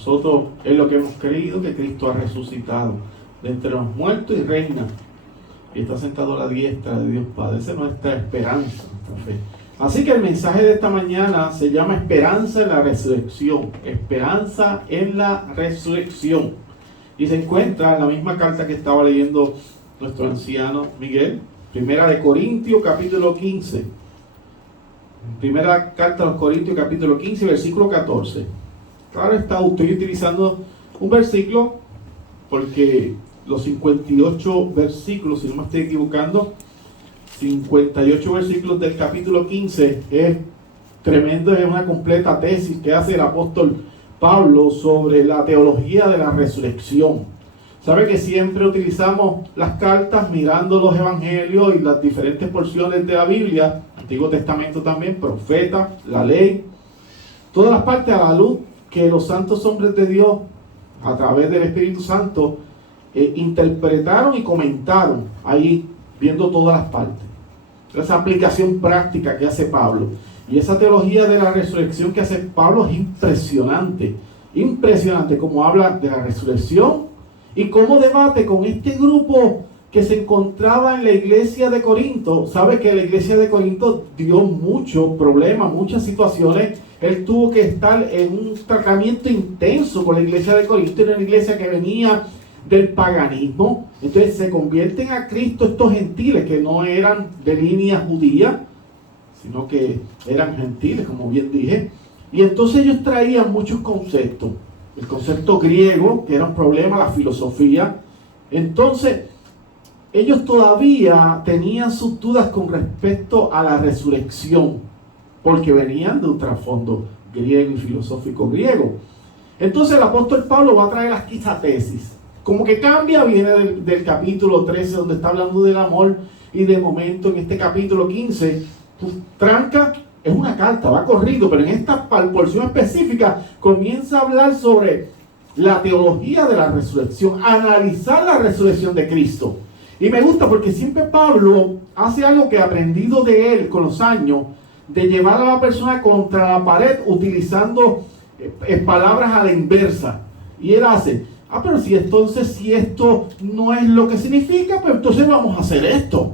Nosotros es lo que hemos creído, que Cristo ha resucitado de entre los muertos y reina. Y está sentado a la diestra de Dios Padre. Esa es nuestra esperanza, nuestra fe. Así que el mensaje de esta mañana se llama Esperanza en la Resurrección. Esperanza en la Resurrección. Y se encuentra en la misma carta que estaba leyendo nuestro anciano Miguel. Primera de Corintios, capítulo 15. Primera carta a los Corintios, capítulo 15, versículo 14. Claro está, estoy utilizando un versículo porque los 58 versículos, si no me estoy equivocando, 58 versículos del capítulo 15 es tremendo, es una completa tesis que hace el apóstol Pablo sobre la teología de la resurrección. Sabe que siempre utilizamos las cartas mirando los evangelios y las diferentes porciones de la Biblia, Antiguo Testamento también, profetas, la ley, todas las partes a la luz que los santos hombres de Dios, a través del Espíritu Santo, interpretaron y comentaron ahí, viendo todas las partes. Esa aplicación práctica que hace Pablo. Y esa teología de la resurrección que hace Pablo es impresionante. Impresionante como habla de la resurrección y cómo debate con este grupo que se encontraba en la iglesia de Corinto. Sabe que la iglesia de Corinto dio muchos problemas, muchas situaciones. Él tuvo que estar en un tratamiento intenso con la iglesia de Corinto. Era una iglesia que venía del paganismo. Entonces se convierten a Cristo estos gentiles que no eran de línea judía, sino que eran gentiles, como bien dije. Y entonces ellos traían muchos conceptos. El concepto griego, que era un problema, la filosofía. Entonces ellos todavía tenían sus dudas con respecto a la resurrección, porque venían de un trasfondo griego y filosófico griego. Entonces el apóstol Pablo va a traer aquí esta tesis. Como que cambia, viene del capítulo 13, donde está hablando del amor, y de momento en este capítulo 15, pues, tranca, es una carta, va corrido, pero en esta porción específica comienza a hablar sobre la teología de la resurrección, analizar la resurrección de Cristo. Y me gusta porque siempre Pablo hace algo que he aprendido de él con los años, de llevar a la persona contra la pared utilizando palabras a la inversa. Y él hace, pero si esto no es lo que significa, pues entonces vamos a hacer esto.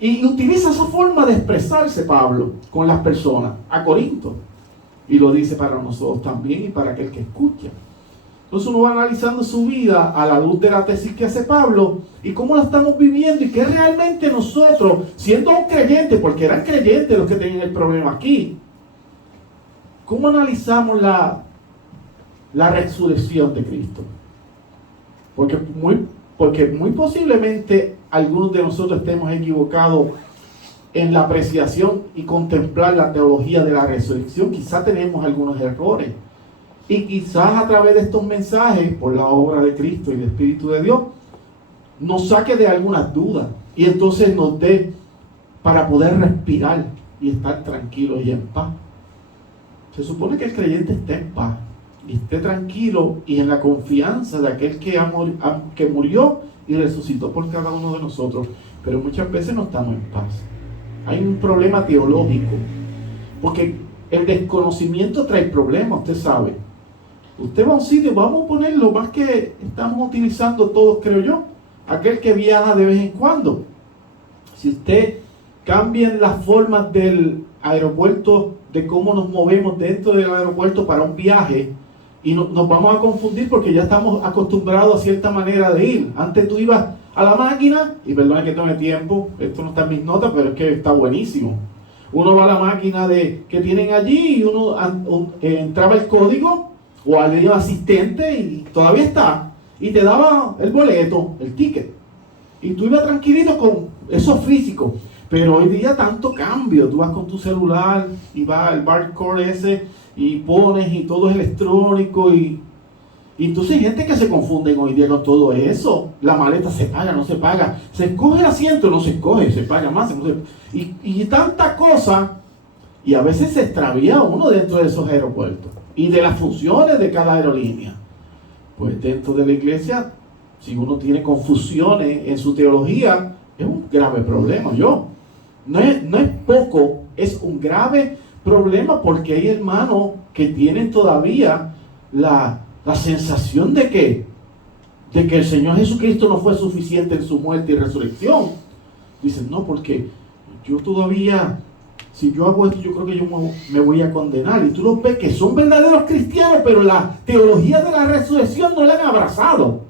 Y utiliza esa forma de expresarse Pablo con las personas a Corinto. Y lo dice para nosotros también y para aquel que escucha. Entonces uno va analizando su vida a la luz de la tesis que hace Pablo y cómo la estamos viviendo y que realmente nosotros, siendo un creyente, porque eran creyentes los que tenían el problema aquí, ¿cómo analizamos la resurrección de Cristo? Porque muy posiblemente algunos de nosotros estemos equivocados en la apreciación y contemplar la teología de la resurrección. Quizás tenemos algunos errores. Y quizás a través de estos mensajes, por la obra de Cristo y del Espíritu de Dios, nos saque de algunas dudas. Y entonces nos dé para poder respirar y estar tranquilos y en paz. Se supone que el creyente esté en paz y esté tranquilo y en la confianza de aquel que murió y resucitó por cada uno de nosotros. Pero muchas veces no estamos en paz. Hay un problema teológico. Porque el desconocimiento trae problemas, usted sabe. Usted va a un sitio, vamos a poner lo más que estamos utilizando todos, creo yo, aquel que viaja de vez en cuando. Si usted cambia las formas del aeropuerto, de cómo nos movemos dentro del aeropuerto para un viaje, y nos vamos a confundir porque ya estamos acostumbrados a cierta manera de ir. Antes tú ibas a la máquina, y perdona que tome tiempo, esto no está en mis notas, pero es que está buenísimo. Uno va a la máquina que tienen allí y uno entraba el código o al asistente y todavía está. Y te daba el boleto, el ticket. Y tú ibas tranquilito con eso físico. Pero hoy día tanto cambio. Tú vas con tu celular y vas al barcode ese y pones y todo es electrónico. Y entonces hay gente que se confunde hoy día con todo eso. La maleta se paga, no se paga. Se escoge el asiento, no se escoge, se paga más. Y tanta cosa. Y a veces se extravía uno dentro de esos aeropuertos. Y de las funciones de cada aerolínea. Pues dentro de la iglesia, si uno tiene confusiones en su teología, es un grave problema. No es poco, es un grave problema porque hay hermanos que tienen todavía la sensación de que el Señor Jesucristo no fue suficiente en su muerte y resurrección. Dicen, no, porque yo todavía, si yo hago esto, yo creo que yo me voy a condenar. Y tú los ves que son verdaderos cristianos, pero la teología de la resurrección no la han abrazado.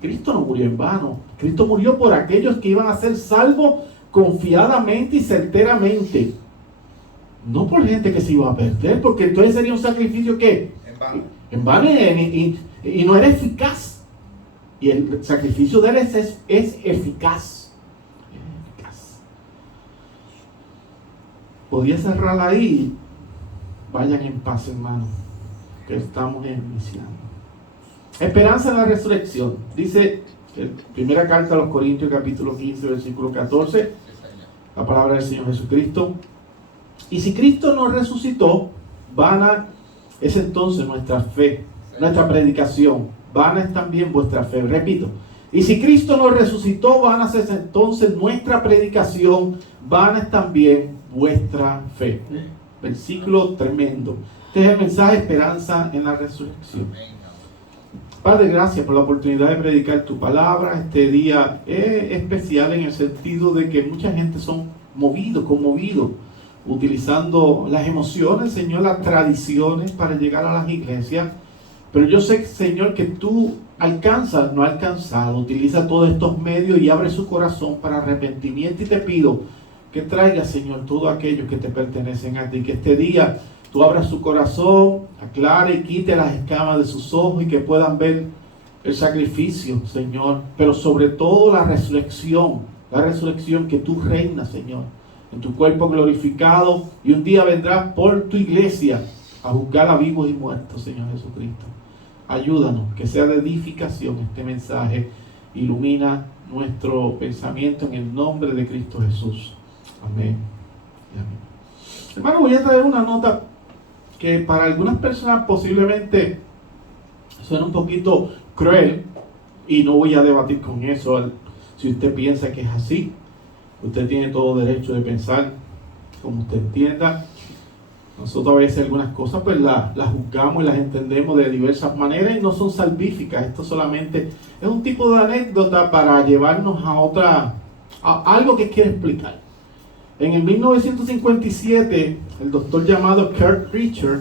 Cristo no murió en vano. Cristo murió por aquellos que iban a ser salvos confiadamente y certeramente. No por gente que se iba a perder, porque entonces sería un sacrificio que en vano y no era eficaz. Y el sacrificio de él es eficaz. Podía cerrarla ahí. Vayan en paz, hermano, que estamos iniciando. Esperanza en la resurrección. Dice primera carta a los Corintios, capítulo 15, versículo 14, la palabra del Señor Jesucristo. Y si Cristo nos resucitó, vana es entonces nuestra fe, nuestra predicación. Vana es también vuestra fe. Repito. Y si Cristo nos resucitó, vana es entonces nuestra predicación. Vana es también vuestra fe. Versículo tremendo. Este es el mensaje de esperanza en la resurrección. Padre, gracias por la oportunidad de predicar tu palabra. Este día es especial en el sentido de que mucha gente son conmovidos, utilizando las emociones, Señor, las tradiciones para llegar a las iglesias. Pero yo sé, Señor, que tú alcanzas, no alcanzado, utiliza todos estos medios y abre su corazón para arrepentimiento. Y te pido que traiga, Señor, todos aquellos que te pertenecen a ti, que este día tú abras su corazón, aclare y quite las escamas de sus ojos y que puedan ver el sacrificio, Señor, pero sobre todo la resurrección que tú reinas, Señor, en tu cuerpo glorificado, y un día vendrás por tu iglesia a juzgar a vivos y muertos, Señor Jesucristo. Ayúdanos, que sea de edificación este mensaje, ilumina nuestro pensamiento en el nombre de Cristo Jesús. Amén y amén. Hermano, voy a traer una nota que para algunas personas posiblemente suena un poquito cruel, y no voy a debatir con eso. Si usted piensa que es así, usted tiene todo derecho de pensar como usted entienda. Nosotros a veces algunas cosas pues las juzgamos y las entendemos de diversas maneras y no son salvíficas. Esto solamente es un tipo de anécdota para llevarnos a algo que quiere explicar. En el 1957, el doctor llamado Kurt Richard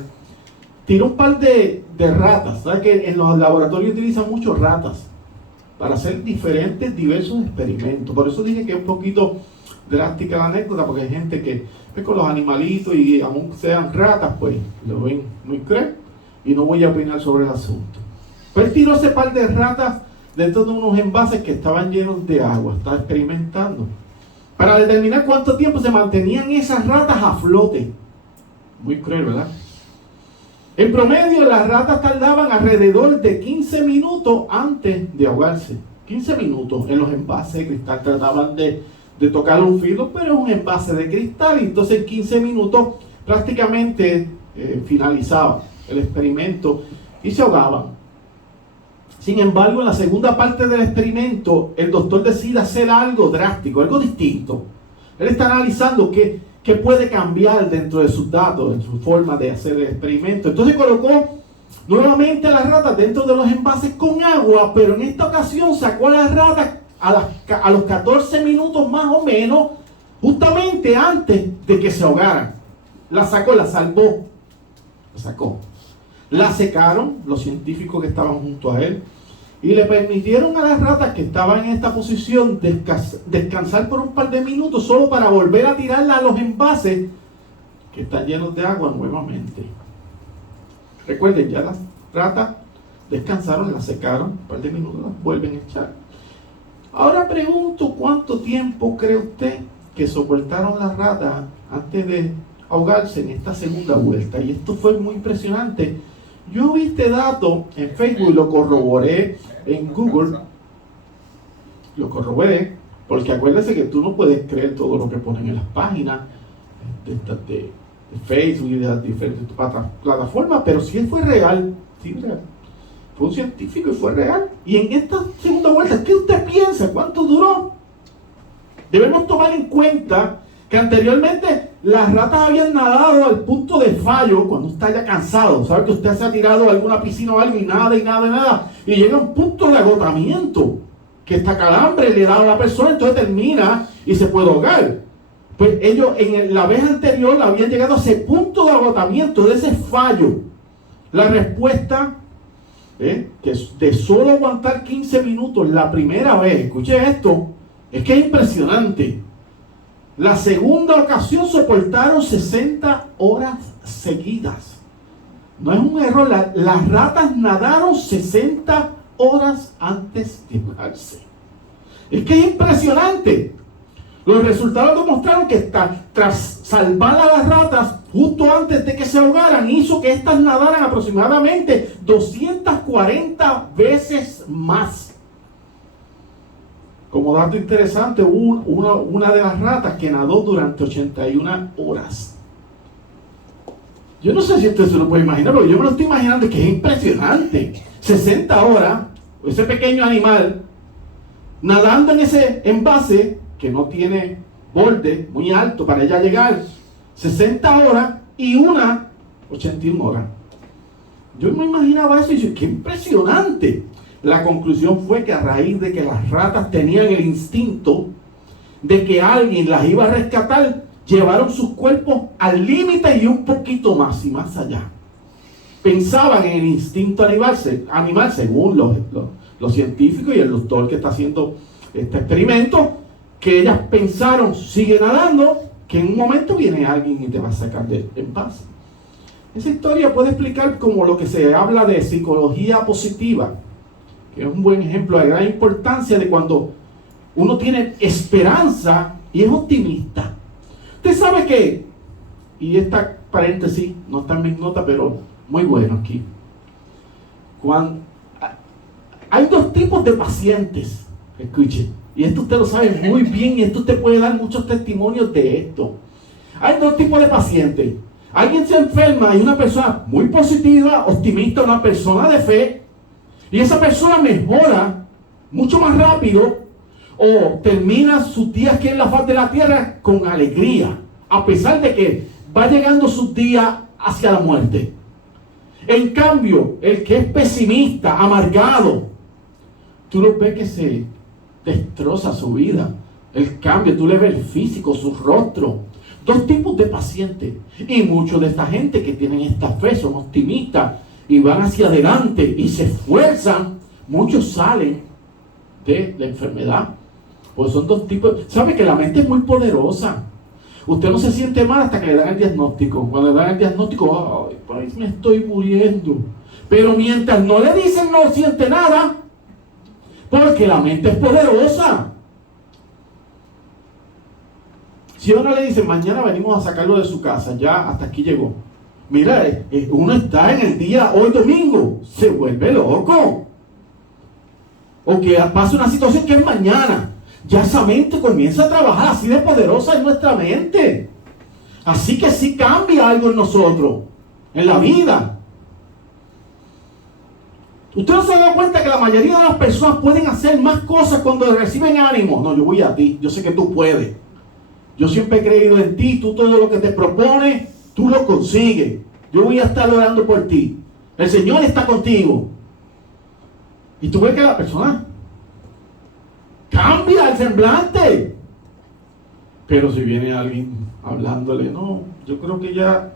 tiró un par de ratas. ¿Sabes que en los laboratorios utilizan muchas ratas para hacer diversos experimentos? Por eso dije que es un poquito drástica la anécdota, porque hay gente que ve con los animalitos y aún sean ratas, pues lo ven muy cruel, y no voy a opinar sobre el asunto. Pues tiró ese par de ratas dentro de unos envases que estaban llenos de agua. Estaba experimentando para determinar cuánto tiempo se mantenían esas ratas a flote. Muy cruel, ¿verdad? En promedio, las ratas tardaban alrededor de 15 minutos antes de ahogarse. 15 minutos en los envases de cristal. Trataban de tocar un filo, pero es un envase de cristal. Y entonces en 15 minutos prácticamente finalizaba el experimento y se ahogaban. Sin embargo, en la segunda parte del experimento, el doctor decide hacer algo drástico, algo distinto. Él está analizando qué puede cambiar dentro de sus datos, en su forma de hacer el experimento. Entonces colocó nuevamente a las ratas dentro de los envases con agua, pero en esta ocasión sacó a las ratas a los 14 minutos más o menos, justamente antes de que se ahogaran. La sacó, la salvó, la sacó. La secaron los científicos que estaban junto a él y le permitieron a las ratas que estaban en esta posición descansar por un par de minutos, solo para volver a tirarla a los envases que están llenos de agua nuevamente. Recuerden, ya las ratas descansaron, las secaron, un par de minutos, las vuelven a echar. Ahora pregunto, ¿cuánto tiempo cree usted que soportaron las ratas antes de ahogarse en esta segunda vuelta? Y esto fue muy impresionante. Yo vi este dato en Facebook y lo corroboré en Google. Lo corroboré porque acuérdense que tú no puedes creer todo lo que ponen en las páginas de Facebook y de las diferentes plataformas, pero sí fue real. Sí, real. Fue un científico y fue real. Y en esta segunda vuelta, ¿qué usted piensa? ¿Cuánto duró? Debemos tomar en cuenta que anteriormente Las ratas habían nadado al punto de fallo cuando está ya cansado. ¿Sabe que usted se ha tirado a alguna piscina o algo y nada, y nada, y nada? Y llega a un punto de agotamiento, que esta calambre le da a la persona, entonces termina y se puede ahogar. Pues ellos la vez anterior habían llegado a ese punto de agotamiento, de ese fallo. La respuesta, que de solo aguantar 15 minutos la primera vez, escuche esto, es que es impresionante. La segunda ocasión soportaron 60 horas seguidas. No es un error, las ratas nadaron 60 horas antes de ahogarse. Es que es impresionante. Los resultados demostraron que tras salvar a las ratas justo antes de que se ahogaran, hizo que éstas nadaran aproximadamente 240 veces más. Como dato interesante, hubo una de las ratas que nadó durante 81 horas. Yo no sé si usted se lo puede imaginar, pero yo me lo estoy imaginando, que es impresionante. 60 horas, ese pequeño animal nadando en ese envase que no tiene borde muy alto para ella llegar, 60 horas y 81 horas. Yo me imaginaba eso y dije, qué impresionante. La conclusión fue que a raíz de que las ratas tenían el instinto de que alguien las iba a rescatar, llevaron sus cuerpos al límite y un poquito más y más allá. Pensaban en el instinto animal según los científicos y el doctor que está haciendo este experimento, que ellas pensaron, sigue nadando, que en un momento viene alguien y te va a sacar en paz. Esa historia puede explicar como lo que se habla de psicología positiva, que es un buen ejemplo de gran importancia de cuando uno tiene esperanza y es optimista. Usted sabe que, y esta paréntesis no está en mis notas, pero muy bueno aquí. Hay dos tipos de pacientes, escuche, y esto usted lo sabe muy bien, y esto usted puede dar muchos testimonios de esto. Hay dos tipos de pacientes. Alguien se enferma y una persona muy positiva, optimista, una persona de fe, y esa persona mejora mucho más rápido o termina sus días aquí en la faz de la tierra con alegría, a pesar de que va llegando sus días hacia la muerte. En cambio, el que es pesimista, amargado, tú lo ves que se destroza su vida. El cambio, tú le ves el físico, su rostro. Dos tipos de pacientes. Y muchos de esta gente que tienen esta fe son optimistas y van hacia adelante y se esfuerzan. Muchos salen de la enfermedad. Pues son dos tipos. ¿Sabe que la mente es muy poderosa? Usted no se siente mal hasta que le dan el diagnóstico. Cuando le dan el diagnóstico, ay, por ahí me estoy muriendo. Pero mientras no le dicen, no siente nada. Porque la mente es poderosa. Si uno le dice, mañana venimos a sacarlo de su casa, ya hasta aquí llegó. Mira, uno está en el día, hoy domingo, se vuelve loco. O que pasa una situación que es mañana. Ya esa mente comienza a trabajar, así de poderosa en nuestra mente. Así que sí cambia algo en nosotros, en la vida. ¿Usted no se ha dado cuenta que la mayoría de las personas pueden hacer más cosas cuando reciben ánimo? No, yo voy a ti, yo sé que tú puedes. Yo siempre he creído en ti, tú todo lo que te propones, tú lo consigues. Yo voy a estar orando por ti. El Señor está contigo. Y tú ves que la persona cambia el semblante. Pero si viene alguien hablándole, no, yo creo que ya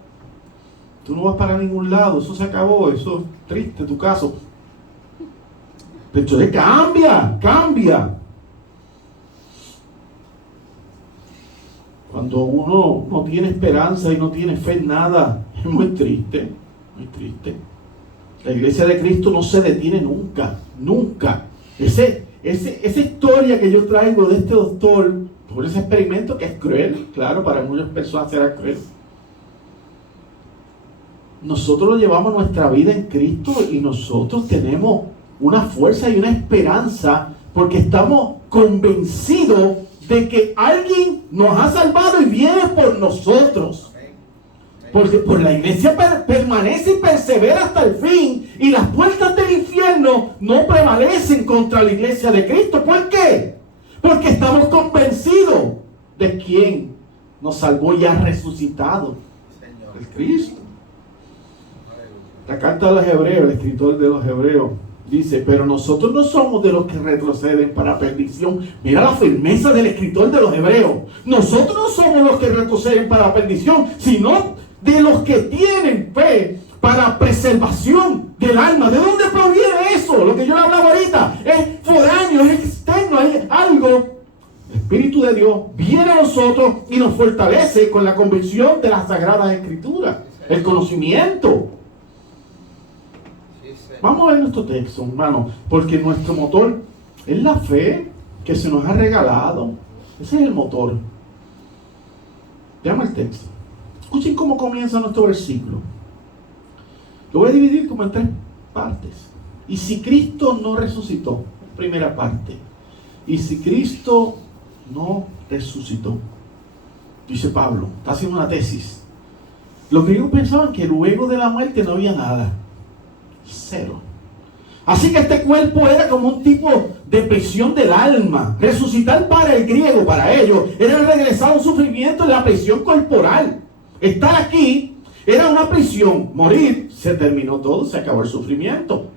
tú no vas para ningún lado, eso se acabó, eso es triste tu caso. Pero entonces cambia. Cuando uno no tiene esperanza y no tiene fe en nada, es muy triste, muy triste. La iglesia de Cristo no se detiene nunca. Esa historia que yo traigo de este doctor, por ese experimento que es cruel, claro, para muchas personas será cruel. Nosotros lo llevamos nuestra vida en Cristo y nosotros tenemos una fuerza y una esperanza porque estamos convencidos de que alguien nos ha salvado y viene por nosotros. Porque por la iglesia permanece y persevera hasta el fin. Y las puertas del infierno no prevalecen contra la iglesia de Cristo. ¿Por qué? Porque estamos convencidos de quién nos salvó y ha resucitado. Señor. El Cristo. Aleluya. La carta de los Hebreos, el escritor de los Hebreos, dice, pero nosotros no somos de los que retroceden para perdición. Mira la firmeza del escritor de los Hebreos. Nosotros no somos los que retroceden para perdición, sino de los que tienen fe para preservación del alma. ¿De dónde proviene eso? Lo que yo le hablaba ahorita es foráneo, es externo, hay algo. El Espíritu de Dios viene a nosotros y nos fortalece con la convicción de las Sagradas Escrituras, el conocimiento. Vamos a ver nuestro texto, hermano, porque nuestro motor es la fe que se nos ha regalado. Ese es el motor. Veamos el texto. Escuchen cómo comienza nuestro versículo. Lo voy a dividir como en 3 partes. Y si Cristo no resucitó, primera parte. Y si Cristo no resucitó, dice Pablo, está haciendo una tesis. Los griegos pensaban que luego de la muerte no había nada. 0. Así que este cuerpo era como un tipo de prisión del alma. Resucitar para el griego, para ellos, era regresar a un sufrimiento en la prisión corporal. Estar aquí era una prisión. Morir, se terminó todo, se acabó el sufrimiento.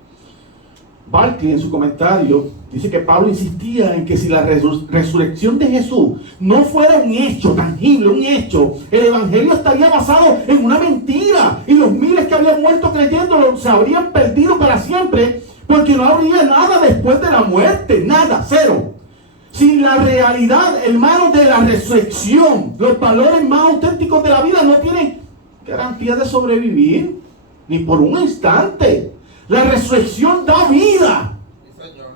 Barclay en su comentario dice que Pablo insistía en que si la resurrección de Jesús no fuera un hecho tangible, un hecho, el evangelio estaría basado en una mentira y los miles que habían muerto creyéndolo se habrían perdido para siempre, porque no habría nada después de la muerte, nada, 0. Sin la realidad, hermanos, de la resurrección, los valores más auténticos de la vida no tienen garantía de sobrevivir ni por un instante. La resurrección da vida. Sí, Señor.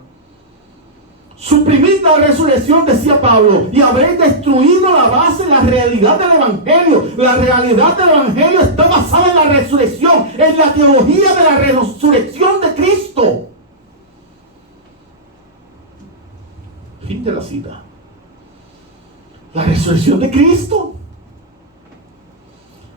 Suprimid la resurrección, decía Pablo, y habréis destruido la base, la realidad del evangelio. La realidad del evangelio está basada en la resurrección, en la teología de la resurrección de Cristo. Fin de la cita. La resurrección de Cristo.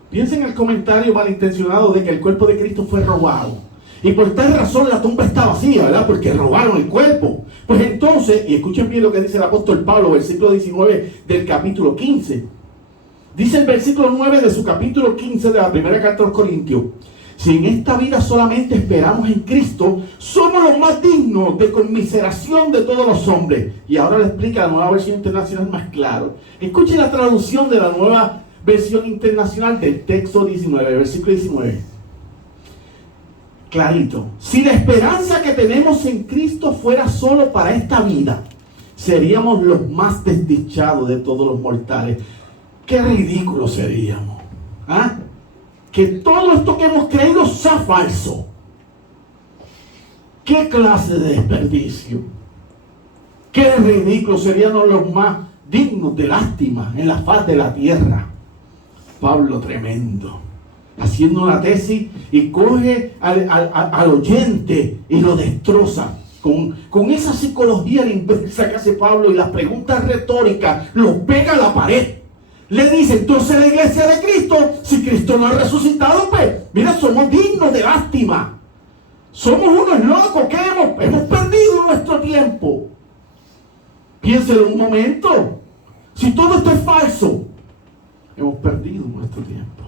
Piensa en el comentario malintencionado de que el cuerpo de Cristo fue robado. Y por tal razón la tumba está vacía, ¿verdad? Porque robaron el cuerpo. Pues entonces, y escuchen bien lo que dice el apóstol Pablo, versículo 19 del capítulo 15. Dice el versículo 9 de su capítulo 15 de la primera carta a los Corintios. Si en esta vida solamente esperamos en Cristo, somos los más dignos de conmiseración de todos los hombres. Y ahora le explica la nueva versión internacional más claro. Escuchen la traducción de la nueva versión internacional del texto 19, versículo 19. Clarito. Si la esperanza que tenemos en Cristo fuera solo para esta vida, seríamos los más desdichados de todos los mortales. Qué ridículos seríamos. ¿Ah? Que todo esto que hemos creído sea falso. ¿Qué clase de desperdicio? Qué ridículos seríamos los más dignos de lástima en la faz de la tierra. Pablo tremendo, haciendo una tesis y coge al oyente y lo destroza. Con esa psicología inversa que hace Pablo y las preguntas retóricas, los pega a la pared. Le dice, entonces la iglesia de Cristo, si Cristo no ha resucitado, pues, mira, somos dignos de lástima. Somos unos locos que hemos perdido nuestro tiempo. Piénselo un momento. Si todo esto es falso, hemos perdido nuestro tiempo.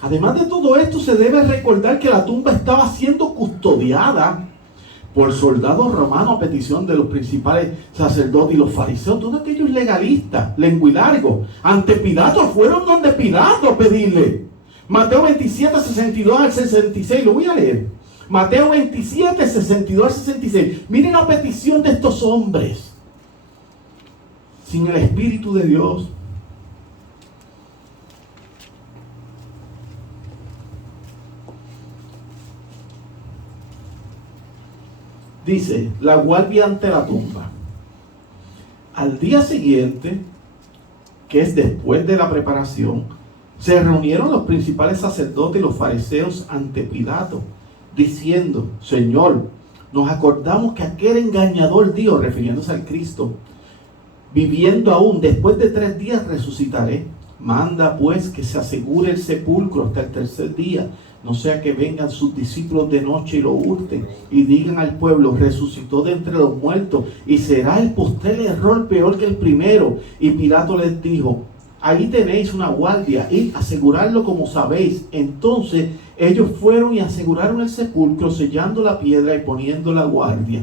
Además de todo esto, se debe recordar que la tumba estaba siendo custodiada por soldados romanos a petición de los principales sacerdotes y los fariseos, todos aquellos legalistas, lenguilargos. Ante Pilato fueron donde Pilato a pedirle. Mateo 27, 62 al 66, lo voy a leer. Mateo 27, 62 al 66. Miren la petición de estos hombres. Sin el Espíritu de Dios. Dice, la guardia ante la tumba. Al día siguiente, que es después de la preparación, se reunieron los principales sacerdotes y los fariseos ante Pilato, diciendo, Señor, nos acordamos que aquel engañador dijo, refiriéndose al Cristo, viviendo aún, después de 3 días resucitaré. Manda pues que se asegure el sepulcro hasta el tercer día, no sea que vengan sus discípulos de noche y lo hurten y digan al pueblo, resucitó de entre los muertos, y será el postrer error peor que el primero. Y Pilato les dijo, ahí tenéis una guardia, id asegurarlo como sabéis. Entonces ellos fueron y aseguraron el sepulcro, sellando la piedra y poniendo la guardia.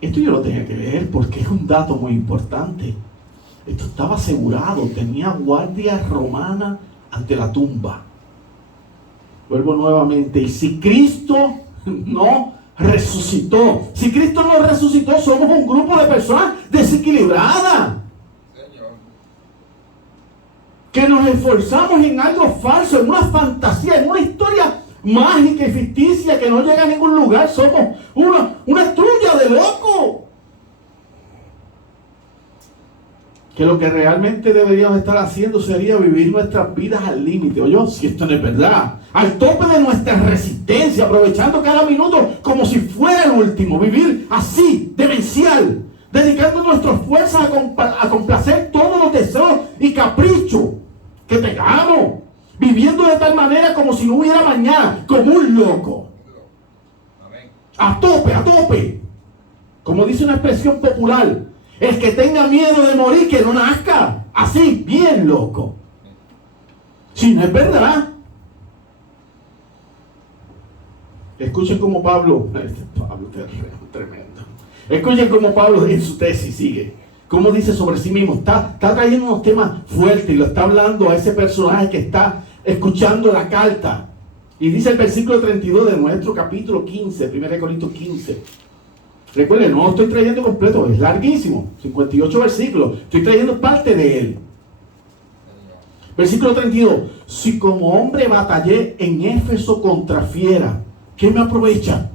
Esto yo lo tenía que ver porque es un dato muy importante. Esto estaba asegurado, tenía guardia romana ante la tumba. Vuelvo nuevamente, y si Cristo no resucitó, si Cristo no resucitó, somos un grupo de personas desequilibradas, que nos esforzamos en algo falso, en una fantasía, en una historia mágica y ficticia que no llega a ningún lugar. Somos una trulla de locos. Que lo que realmente deberíamos estar haciendo sería vivir nuestras vidas al límite. Oye, si esto no es verdad, al tope de nuestra resistencia, aprovechando cada minuto como si fuera el último. Vivir así, demencial, dedicando nuestras fuerzas a complacer todos los deseos y caprichos que tengamos, viviendo de tal manera como si no hubiera mañana, como un loco. A tope. Como dice una expresión popular, el que tenga miedo de morir, que no nazca. Así, bien loco. Si no es verdad. Escuchen como Pablo tremendo. Escuchen como Pablo en su tesis sigue. Cómo dice sobre sí mismo. Está trayendo unos temas fuertes y lo está hablando a ese personaje que está escuchando la carta. Y dice el versículo 32 de nuestro capítulo 15, 1 Corintios 15. Recuerden, no lo estoy trayendo completo, es larguísimo, 58 versículos, estoy trayendo parte de él. Versículo 32, si como hombre batallé en Éfeso contra fiera, ¿qué me aprovecha?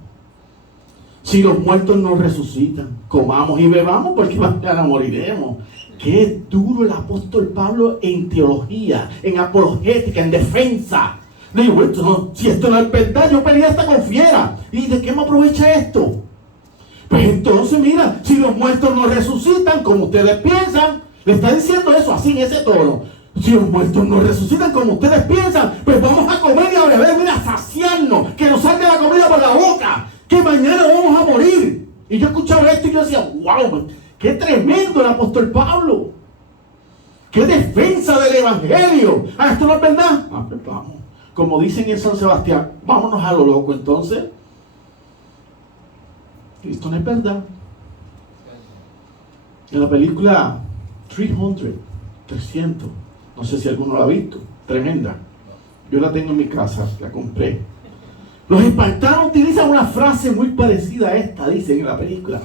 Si los muertos no resucitan, comamos y bebamos porque mañana moriremos. Qué duro el apóstol Pablo en teología, en apologética, en defensa. Le digo, si esto no es verdad, yo peleé hasta con fiera. ¿Y de qué me aprovecha esto? Pues entonces, mira, si los muertos no resucitan como ustedes piensan, le está diciendo eso así en ese tono. Si los muertos no resucitan como ustedes piensan, pues vamos a comer y a beber, mira, a saciarnos, que nos salga la comida por la boca, que mañana vamos a morir. Y yo escuchaba esto y yo decía, wow, qué tremendo el apóstol Pablo. Qué defensa del evangelio. ¿Esto no es verdad? Pues vamos. Como dicen en San Sebastián, vámonos a lo loco entonces. Esto no es verdad. En la película 300, no sé si alguno la ha visto, tremenda. Yo la tengo en mi casa, la compré. Los espartanos utilizan una frase muy parecida a esta, dicen en la película.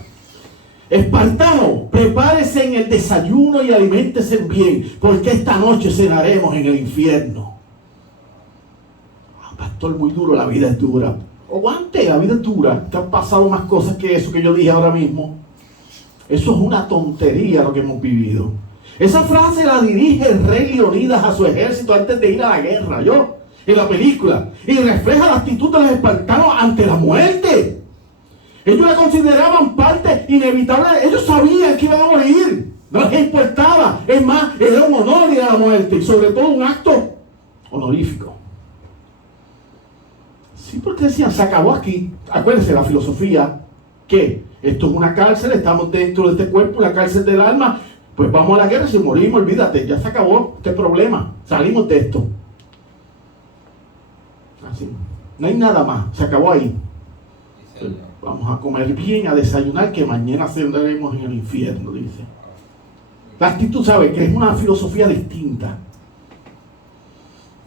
Espartano, prepárese en el desayuno y aliméntese bien, porque esta noche cenaremos en el infierno. Pastor, muy duro, la vida es dura. Aguante, la vida es dura. Te han pasado más cosas que eso que yo dije ahora mismo. Eso es una tontería lo que hemos vivido. Esa frase la dirige el rey Leonidas a su ejército antes de ir a la guerra, en la película. Y refleja la actitud de los espartanos ante la muerte. Ellos la consideraban parte inevitable. Ellos sabían que iban a morir. No les importaba. Es más, era un honor ir a la muerte. Y sobre todo un acto honorífico. Sí, porque decían, se acabó aquí. Acuérdense la filosofía, que esto es una cárcel, estamos dentro de este cuerpo, la cárcel del alma, pues vamos a la guerra, si morimos, olvídate, ya se acabó este problema, salimos de esto. Así, no hay nada más, se acabó ahí. Pues vamos a comer bien, a desayunar, que mañana cenaremos en el infierno, dice. La actitud, ¿sabe? Que es una filosofía distinta.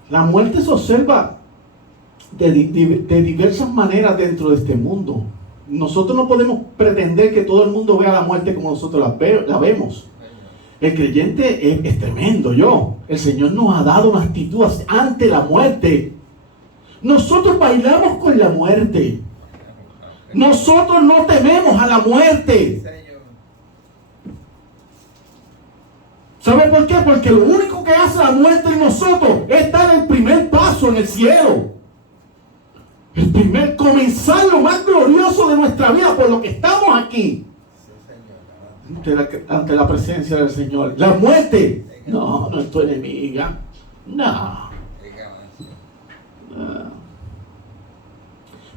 La muerte se observa de diversas maneras dentro de este mundo. Nosotros no podemos pretender que todo el mundo vea la muerte como nosotros la vemos. El creyente es tremendo, el Señor nos ha dado una actitud ante la muerte. Nosotros bailamos con la muerte. Nosotros no tememos a la muerte. ¿Sabe por qué? Porque lo único que hace la muerte en nosotros es dar el primer paso en el cielo. El primer comenzar lo más glorioso de nuestra vida, por lo que estamos aquí. ante la presencia del Señor. La muerte, no es tu enemiga. No.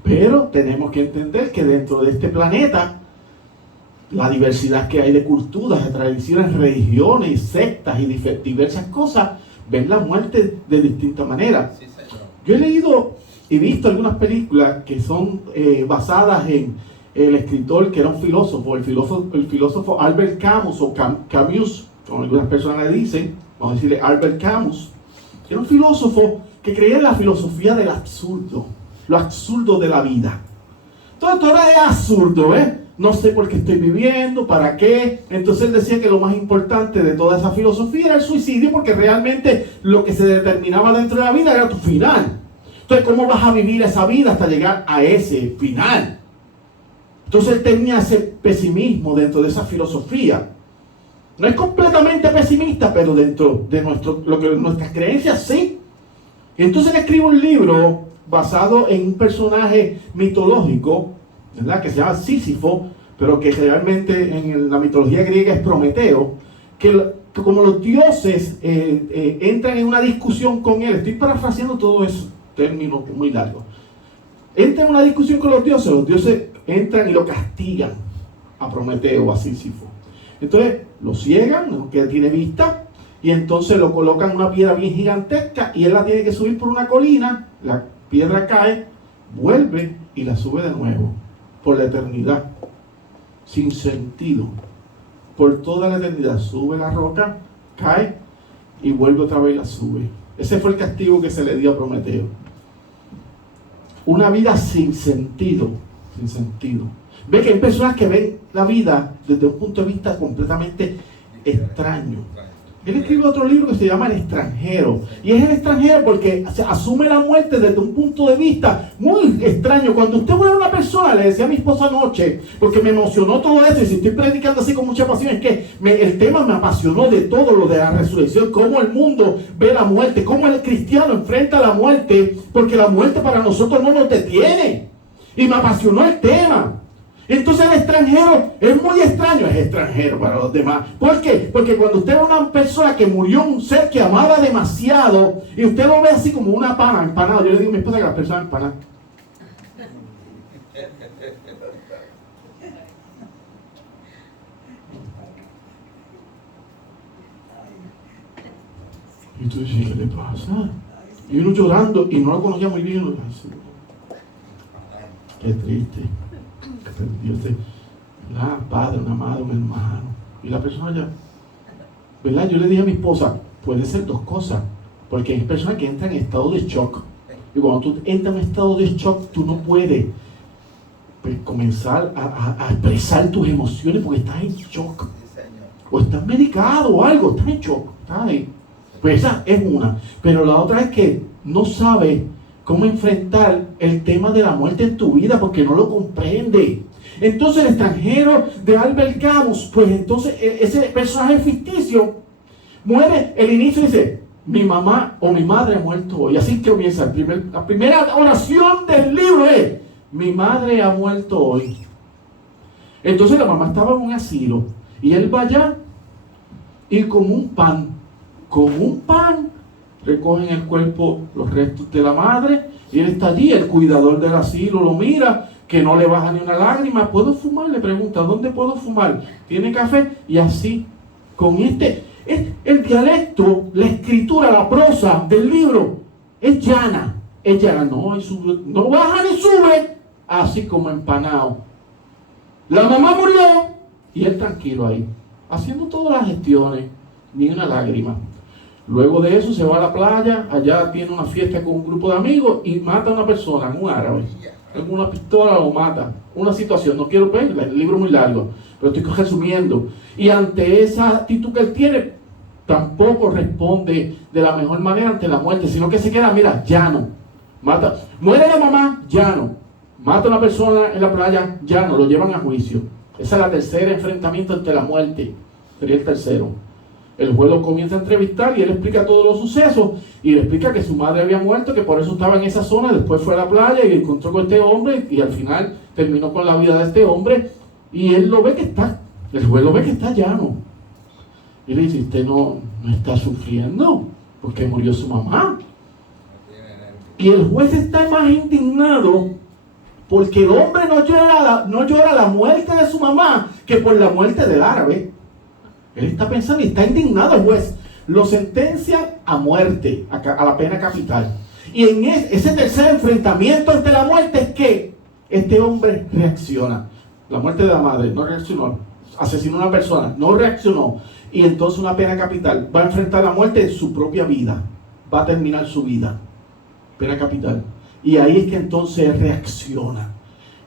Pero tenemos que entender que dentro de este planeta, la diversidad que hay de culturas, de tradiciones, religiones, sectas y diversas cosas, ven la muerte de distintas maneras. Sí, señor. Yo he leído y visto algunas películas que son basadas en el escritor que era un filósofo, el filósofo Albert Camus o Camus, como algunas personas le dicen, vamos a decirle Albert Camus, que era un filósofo que creía en la filosofía del absurdo, lo absurdo de la vida. Todo era absurdo, no sé por qué estoy viviendo, para qué. Entonces él decía que lo más importante de toda esa filosofía era el suicidio, porque realmente lo que se determinaba dentro de la vida era tu final. Entonces, ¿cómo vas a vivir esa vida hasta llegar a ese final? Entonces él tenía ese pesimismo dentro de esa filosofía. No es completamente pesimista, pero dentro de nuestras creencias sí. Entonces él escribe un libro basado en un personaje mitológico, ¿verdad?, que se llama Sísifo, pero que realmente en la mitología griega es Prometeo, que como los dioses entran en una discusión con él. Estoy parafraseando todo eso, término muy largo. Entra en una discusión con los dioses entran y lo castigan a Prometeo, a Sísifo. Entonces lo ciegan, no que tiene vista, y entonces lo colocan en una piedra bien gigantesca y él la tiene que subir por una colina. La piedra cae, vuelve y la sube de nuevo por la eternidad, sin sentido, por toda la eternidad. Sube la roca, cae y vuelve otra vez y la sube. Ese fue el castigo que se le dio a Prometeo. Una vida sin sentido, sin sentido. Ve que hay personas que ven la vida desde un punto de vista completamente extraño. Él escribe otro libro que se llama El extranjero. Y es el extranjero porque se asume la muerte desde un punto de vista muy extraño. Cuando usted ve a una persona, le decía a mi esposa anoche, porque me emocionó todo eso, y si estoy predicando así con mucha pasión, es que el tema me apasionó de todo lo de la resurrección, cómo el mundo ve la muerte, cómo el cristiano enfrenta la muerte, porque la muerte para nosotros no nos detiene. Y me apasionó el tema. Entonces el extranjero es muy extraño, es extranjero para los demás. ¿Por qué? Porque cuando usted ve a una persona que murió, un ser que amaba demasiado, y usted lo ve así como una pana, empanado. Yo le digo a mi esposa que las personas empanadas. Y tú dices, ¿qué le pasa? Y uno llorando y no lo conocía muy bien. Qué triste. Dios te, ¿verdad? Padre, una madre, un hermano. Y la persona ya, ¿verdad? Yo le dije a mi esposa, puede ser dos cosas, porque hay personas que entran en estado de shock. Y cuando tú entras en estado de shock, tú no puedes comenzar a expresar tus emociones porque estás en shock. O estás medicado o algo, estás en shock. ¿Estás ahí? Pues esa es una. Pero la otra es que no sabes cómo enfrentar el tema de la muerte en tu vida porque no lo comprende. Entonces el extranjero de Albert Camus, pues entonces ese personaje ficticio muere. El inicio dice, mi mamá o mi madre ha muerto hoy. Así que comienza la primera oración del libro es, mi madre ha muerto hoy. Entonces la mamá estaba en un asilo y él va allá y con un pan recogen el cuerpo, los restos de la madre, y él está allí, el cuidador del asilo lo mira, que no le baja ni una lágrima. ¿Puedo fumar? Le pregunta, ¿dónde puedo fumar? ¿Tiene café? Y así, con el dialecto, la escritura, la prosa del libro, es llana, no baja ni sube, así como empanado. La mamá murió, y él tranquilo ahí, haciendo todas las gestiones, ni una lágrima. Luego de eso se va a la playa, allá tiene una fiesta con un grupo de amigos y mata a una persona, un árabe. Con una pistola lo mata. Una situación, no quiero ver, el libro es muy largo, pero estoy resumiendo. Y ante esa actitud que él tiene, tampoco responde de la mejor manera ante la muerte, sino que se queda, mira, llano. Muere la mamá, llano. Mata a una persona en la playa, llano, lo llevan a juicio. Esa es la tercera enfrentamiento ante la muerte. Sería el tercero. El juez lo comienza a entrevistar y él explica todos los sucesos y le explica que su madre había muerto, que por eso estaba en esa zona. Después fue a la playa y encontró con este hombre y al final terminó con la vida de este hombre, y él lo ve que está El juez lo ve que está llano. Y le dice, usted no está sufriendo porque murió su mamá. Y el juez está más indignado porque el hombre no llora la muerte de su mamá que por la muerte del árabe. Él está pensando y está indignado el juez. Lo sentencia a muerte, a la pena capital. Y en ese tercer enfrentamiento ante la muerte es que este hombre reacciona. La muerte de la madre no reaccionó. Asesinó a una persona, no reaccionó. Y entonces una pena capital. Va a enfrentar la muerte en su propia vida. Va a terminar su vida. Pena capital. Y ahí es que entonces reacciona.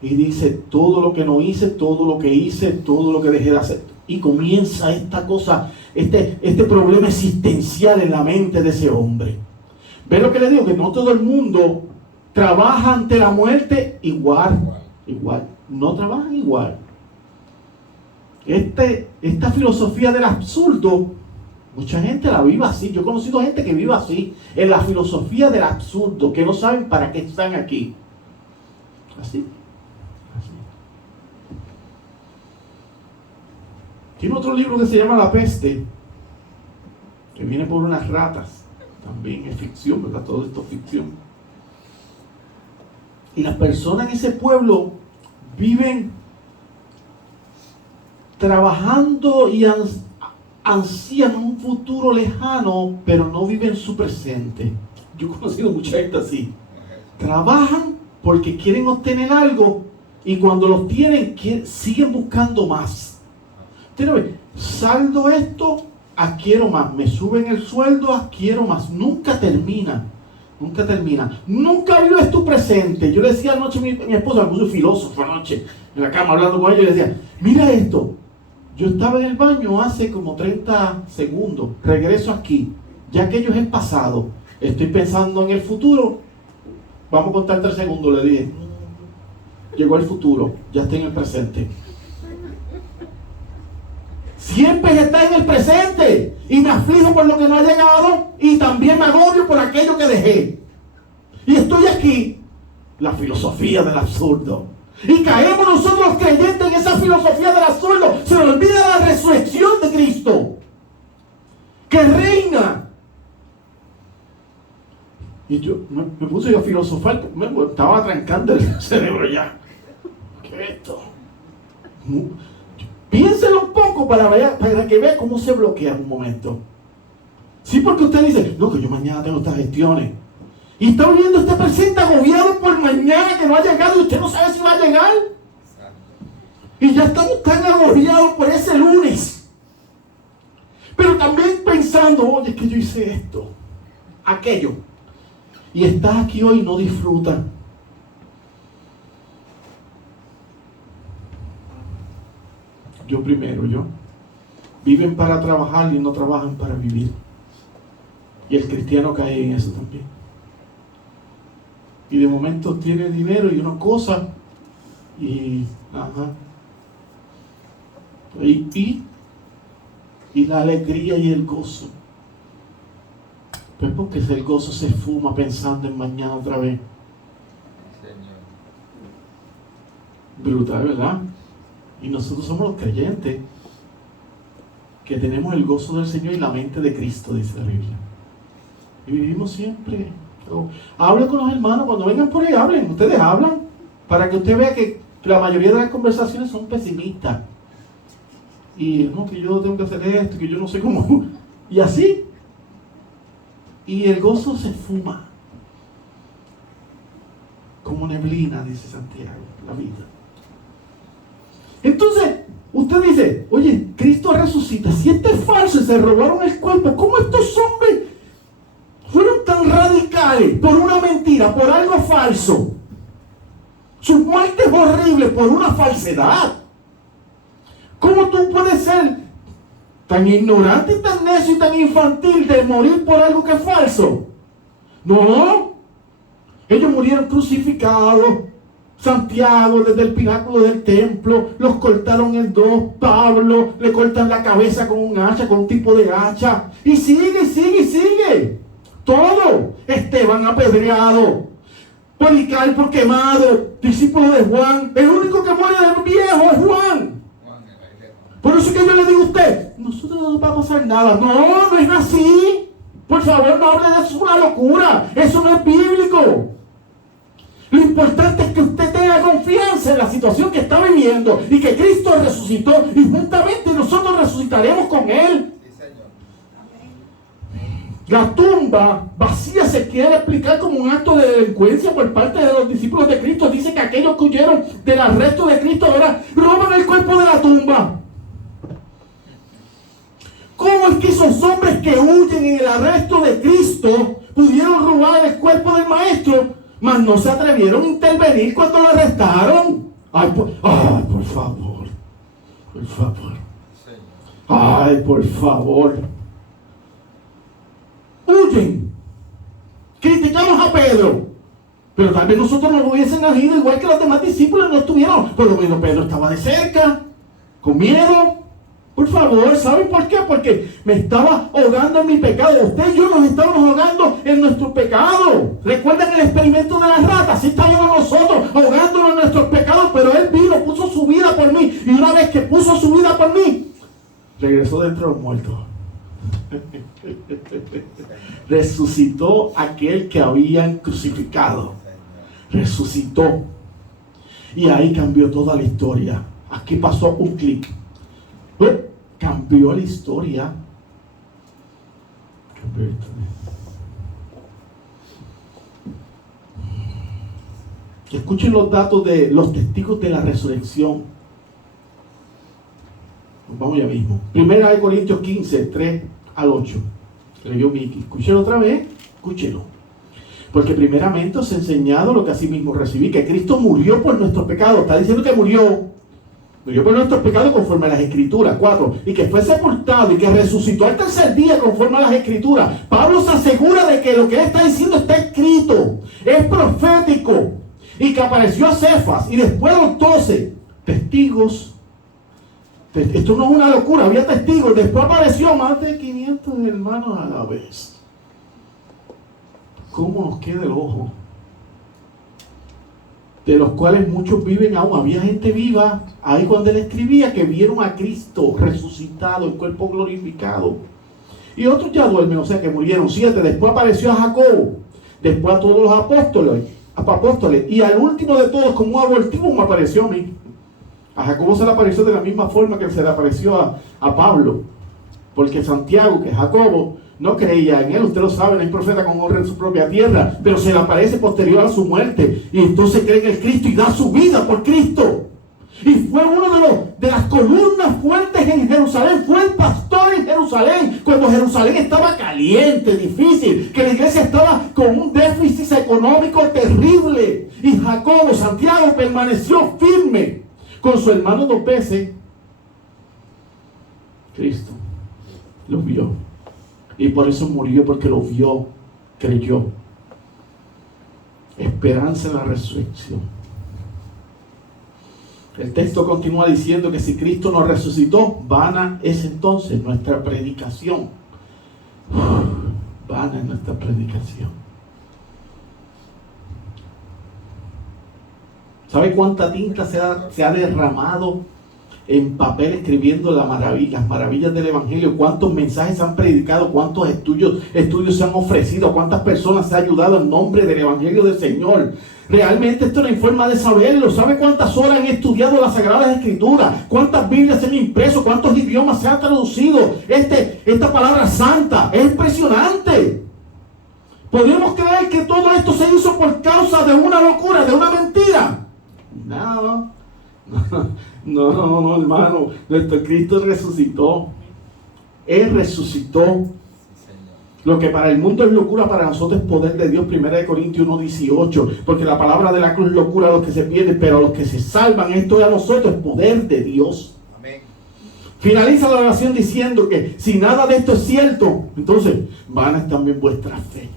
Y dice, todo lo que no hice, todo lo que hice, todo lo que dejé de hacer. Y comienza esta cosa, este problema existencial en la mente de ese hombre. ¿Ves lo que le digo? Que no todo el mundo trabaja ante la muerte igual. No trabajan igual. Esta filosofía del absurdo, mucha gente la vive así. Yo he conocido gente que vive así, en la filosofía del absurdo, que no saben para qué están aquí. Así. Tiene otro libro que se llama La Peste, que viene por unas ratas. También es ficción, ¿verdad? Todo esto es ficción. Y las personas en ese pueblo viven trabajando y ansían un futuro lejano, pero no viven su presente. Yo he conocido mucha gente así. Trabajan porque quieren obtener algo y cuando lo tienen siguen buscando más. Saldo esto, adquiero más. Me suben el sueldo, adquiero más. Nunca termina. Nunca vives tu presente. Yo le decía anoche a mi esposa, me puso filósofo anoche en la cama hablando con ella, y le decía, mira esto. Yo estaba en el baño hace como 30 segundos. Regreso aquí. Ya aquello es el pasado. Estoy pensando en el futuro. Vamos a contar 3 segundos, le dije. Llegó el futuro. Ya estoy en el presente. Siempre está en el presente. Y me aflijo por lo que no ha llegado. Y también me agobio por aquello que dejé. Y estoy aquí. La filosofía del absurdo. Y caemos nosotros los creyentes en esa filosofía del absurdo. Se nos olvida la resurrección de Cristo, que reina. Y yo me puse a filosofar. Me estaba trancando el cerebro ya. ¿Qué es esto? Piénselo un poco para que vea cómo se bloquea en un momento. Sí, porque usted dice, no, que yo mañana tengo estas gestiones. Y está viviendo este presente agobiado por mañana que no ha llegado y usted no sabe si va a llegar. Y ya estamos tan agobiados por ese lunes. Pero también pensando, oye, es que yo hice esto, aquello. Y estás aquí hoy y no disfrutas. Yo primero. Viven para trabajar y no trabajan para vivir. Y el cristiano cae en eso también. Y de momento tiene dinero y una cosa. Y la alegría y el gozo. Pues porque el gozo se fuma pensando en mañana otra vez. Brutal, ¿verdad? Y nosotros somos los creyentes que tenemos el gozo del Señor y la mente de Cristo, dice la Biblia. Y vivimos siempre. Hable con los hermanos, cuando vengan por ahí, hablen. Ustedes hablan para que usted vea que la mayoría de las conversaciones son pesimistas. Y no, que yo tengo que hacer esto, que yo no sé cómo. Y así. Y el gozo se fuma. Como neblina, dice Santiago, la vida. Entonces, usted dice, oye, Cristo resucita. Si este es falso y se robaron el cuerpo, ¿cómo estos hombres fueron tan radicales por una mentira, por algo falso? Su muerte es horrible por una falsedad. ¿Cómo tú puedes ser tan ignorante y tan necio y tan infantil de morir por algo que es falso? No. Ellos murieron crucificados. Santiago desde el pináculo del templo, los cortaron en 2. Pablo le cortan la cabeza con un hacha, con un tipo de hacha. Y sigue. Todo. Esteban apedreado. Policarpo quemado. Discípulo de Juan. El único que muere del viejo es Juan. Por eso que yo le digo a usted, nosotros no nos va a pasar nada. No, no es así. Por favor, no hable de eso, es una locura. Eso no es bíblico. Lo importante es que usted tenga confianza en la situación que está viviendo y que Cristo resucitó y juntamente nosotros resucitaremos con Él. Sí, Señor. La tumba vacía se quiere explicar como un acto de delincuencia por parte de los discípulos de Cristo. Dice que aquellos que huyeron del arresto de Cristo ahora roban el cuerpo de la tumba. ¿Cómo es que esos hombres que huyen en el arresto de Cristo pudieron robar el cuerpo del maestro, mas no se atrevieron a intervenir cuando lo arrestaron? Ay, por favor. Por favor. Señor. Ay, por favor. Huyen. Criticamos a Pedro, pero tal vez nosotros no hubiesen nacido igual que los demás discípulos, no estuvieron. Por lo menos Pedro estaba de cerca, con miedo. Por favor, ¿saben por qué? Porque me estaba ahogando en mi pecado. Usted y yo nos estábamos ahogando en nuestro pecado. ¿Recuerdan el experimento de las ratas? Así estábamos nosotros ahogándonos en nuestros pecados, pero Él vino, puso su vida por mí. Y una vez que puso su vida por mí, regresó de entre los muertos. Resucitó aquel que habían crucificado. Resucitó. Y ahí cambió toda la historia. Aquí pasó un clic. Cambió la historia. Escuchen los datos de los testigos de la resurrección. Vamos ya mismo. Primera de Corintios 15, 3 al 8. Leyó Miki. Escúchelo otra vez. Escúchelo. Porque primeramente os he enseñado lo que asimismo recibí, que Cristo murió por nuestros pecados. Está diciendo que murió por nuestros pecados conforme a las Escrituras. 4. Y que fue sepultado y que resucitó al tercer día conforme a las Escrituras. Pablo se asegura de que lo que él está diciendo está escrito, es profético, y que apareció a Cefas y después a los 12 testigos. Esto no es una locura, había testigos. Después apareció más de 500 hermanos a la vez. ¿Cómo nos queda el ojo? De los cuales muchos viven aún. Había gente viva ahí cuando él escribía que vieron a Cristo resucitado en cuerpo glorificado. Y otros ya duermen, o sea que murieron. 7. Después apareció a Jacobo. Después a todos los apóstoles. Y al último de todos, como un abortivo, me apareció a mí. A Jacobo se le apareció de la misma forma que se le apareció a Pablo. Porque Santiago, que es Jacobo, no creía en él. Usted lo sabe, no hay profeta con honra en su propia tierra, pero se le aparece posterior a su muerte. Y entonces cree en el Cristo y da su vida por Cristo. Y fue uno de las columnas fuertes en Jerusalén. Fue el pastor en Jerusalén, cuando Jerusalén estaba caliente, difícil, que la iglesia estaba con un déficit económico terrible. Y Jacobo, Santiago, permaneció firme con su hermano 2 veces. Cristo lo vio. Y por eso murió, porque lo vio, creyó. Esperanza en la resurrección. El texto continúa diciendo que si Cristo nos resucitó, vana es entonces nuestra predicación. Vana es nuestra predicación. ¿Sabe cuánta tinta se ha derramado en papel escribiendo las maravillas del Evangelio? ¿Cuántos mensajes se han predicado? ¿Cuántos estudios se han ofrecido? ¿Cuántas personas se han ayudado en nombre del Evangelio del Señor? Realmente esto no hay forma de saberlo. ¿Sabe cuántas horas han estudiado las Sagradas Escrituras? ¿Cuántas Biblias se han impreso? ¿Cuántos idiomas se han traducido? Esta palabra santa es impresionante. ¿Podemos creer que todo esto se hizo por causa de una locura, de una mentira? No, hermano. Nuestro Cristo resucitó. Él resucitó. Lo que para el mundo es locura, para nosotros es poder de Dios. 1 Corintios 1:18. Porque la palabra de la cruz es locura a los que se pierden, pero a los que se salvan, esto es a nosotros, es poder de Dios. Amén. Finaliza la oración diciendo que si nada de esto es cierto, entonces vana es también vuestra fe.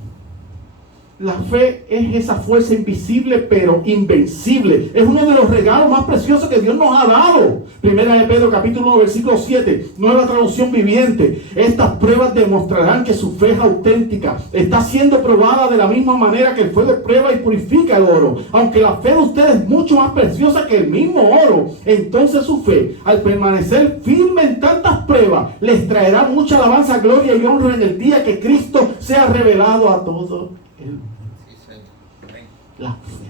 La fe es esa fuerza invisible pero invencible. Es uno de los regalos más preciosos que Dios nos ha dado. Primera de Pedro capítulo 1 versículo 7, nueva traducción viviente. Estas pruebas demostrarán que su fe es auténtica. Está siendo probada de la misma manera que el fuego prueba y purifica el oro. Aunque la fe de ustedes es mucho más preciosa que el mismo oro, entonces su fe, al permanecer firme en tantas pruebas, les traerá mucha alabanza, gloria y honra en el día que Cristo sea revelado a todos. La fe,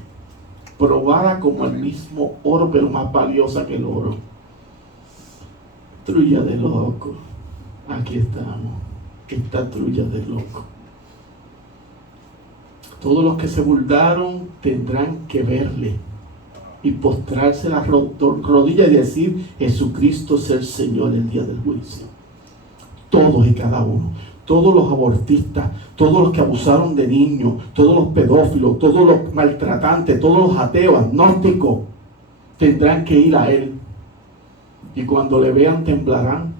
probada como el mismo oro, pero más valiosa que el oro. Trulla de loco. Aquí estamos. Esta trulla de loco. Todos los que se burlaron tendrán que verle y postrarse la rodilla y decir: Jesucristo es el Señor el día del juicio. Todos y cada uno. Todos los abortistas, todos los que abusaron de niños, todos los pedófilos, todos los maltratantes, todos los ateos, agnósticos, tendrán que ir a Él. Y cuando le vean temblarán.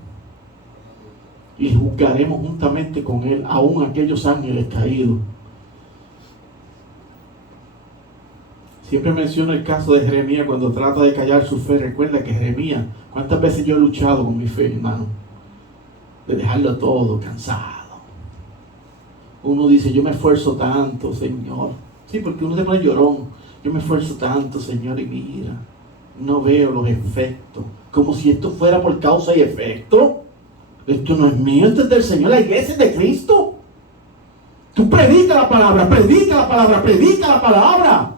Y juzgaremos juntamente con Él aún aquellos ángeles caídos. Siempre menciono el caso de Jeremías cuando trata de callar su fe. Recuerda que Jeremías, ¿cuántas veces yo he luchado con mi fe, hermano? De dejarlo todo, cansado. Uno dice: yo me esfuerzo tanto, Señor. Sí, porque uno se pone llorón. Yo me esfuerzo tanto, Señor, y mira, no veo los efectos. Como si esto fuera por causa y efecto. Esto no es mío, esto es del Señor. La iglesia es de Cristo. Tú predica la palabra, predica la palabra, predica la palabra.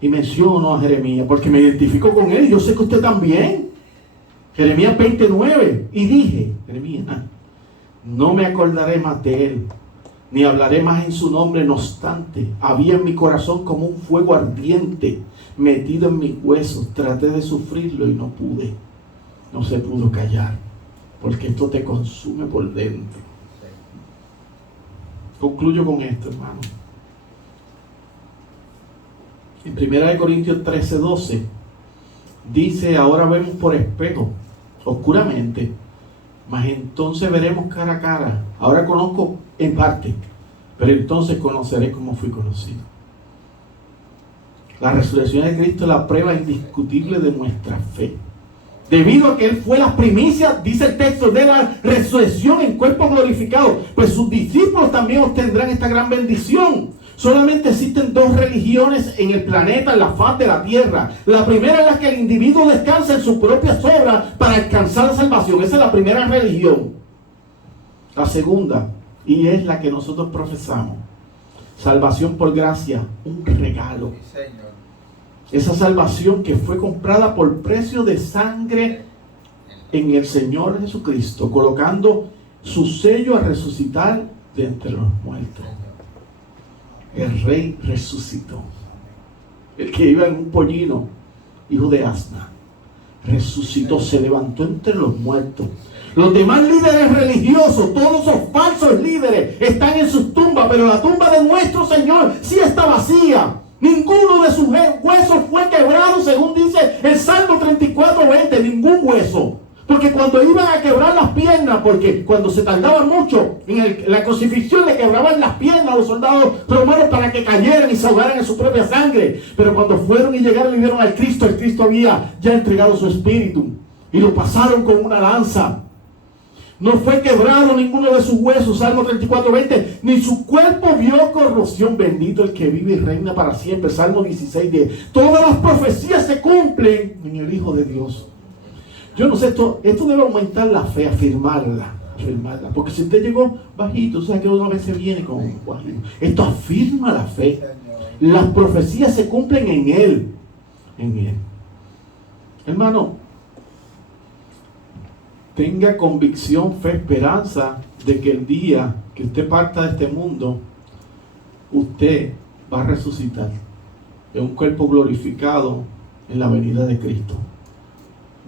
Y menciono a Jeremías porque me identifico con él. Yo sé que usted también. Jeremías 29, y dije: Jeremías, no me acordaré más de él, ni hablaré más en su nombre. No obstante, había en mi corazón como un fuego ardiente metido en mis huesos. Traté de sufrirlo y no pude. No se pudo callar, porque esto te consume por dentro. Concluyo con esto, hermano. En 1 Corintios 13:12 dice: ahora vemos por espejo, oscuramente, mas entonces veremos cara a cara. Ahora conozco en parte, pero entonces conoceré como fui conocido. La resurrección de Cristo es la prueba indiscutible de nuestra fe. Debido a que Él fue las primicias, dice el texto, de la resurrección en cuerpo glorificado, pues sus discípulos también obtendrán esta gran bendición. Solamente existen dos religiones en el planeta, en la faz de la tierra. La primera es la que el individuo descansa en sus propias obras para alcanzar la salvación. Esa es la primera religión. La segunda, y es la que nosotros profesamos: salvación por gracia, un regalo. Sí, Señor. Esa salvación que fue comprada por precio de sangre en el Señor Jesucristo, colocando su sello a resucitar de entre los muertos. El Rey resucitó. El que iba en un pollino, hijo de asna, resucitó, se levantó entre los muertos. Los demás líderes religiosos, todos esos falsos líderes, están en sus tumbas, pero la tumba de nuestro Señor sí está vacía. Ninguno de sus huesos fue quebrado, según dice el Salmo 34:20, ningún hueso. Porque cuando iban a quebrar las piernas, porque cuando se tardaba mucho en la crucifixión, le quebraban las piernas a los soldados romanos para que cayeran y se ahogaran en su propia sangre. Pero cuando fueron y llegaron y vieron al Cristo, el Cristo había ya entregado su espíritu y lo pasaron con una lanza. No fue quebrado ninguno de sus huesos, Salmo 34:20, ni su cuerpo vio corrupción. Bendito el que vive y reina para siempre, Salmo 16:10. Todas las profecías se cumplen en el Hijo de Dios. Yo no sé, esto debe aumentar la fe, afirmarla. Porque si usted llegó bajito, o sea que una vez se viene con bajito. Esto afirma la fe. Las profecías se cumplen en Él. En Él. Hermano, tenga convicción, fe, esperanza de que el día que usted parta de este mundo, usted va a resucitar en un cuerpo glorificado en la venida de Cristo.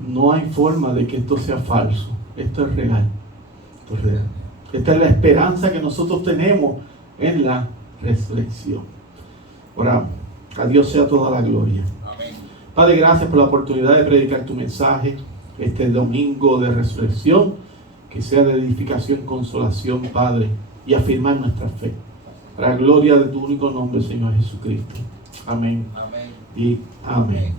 No hay forma de que esto sea falso. Esto es real. Esto es real. Esta es la esperanza que nosotros tenemos en la resurrección. Oramos. A Dios sea toda la gloria. Amén. Padre, gracias por la oportunidad de predicar tu mensaje este domingo de resurrección. Que sea de edificación, consolación, Padre, y afirmar nuestra fe. Para la gloria de tu único nombre, Señor Jesucristo. Amén Amén. y amén.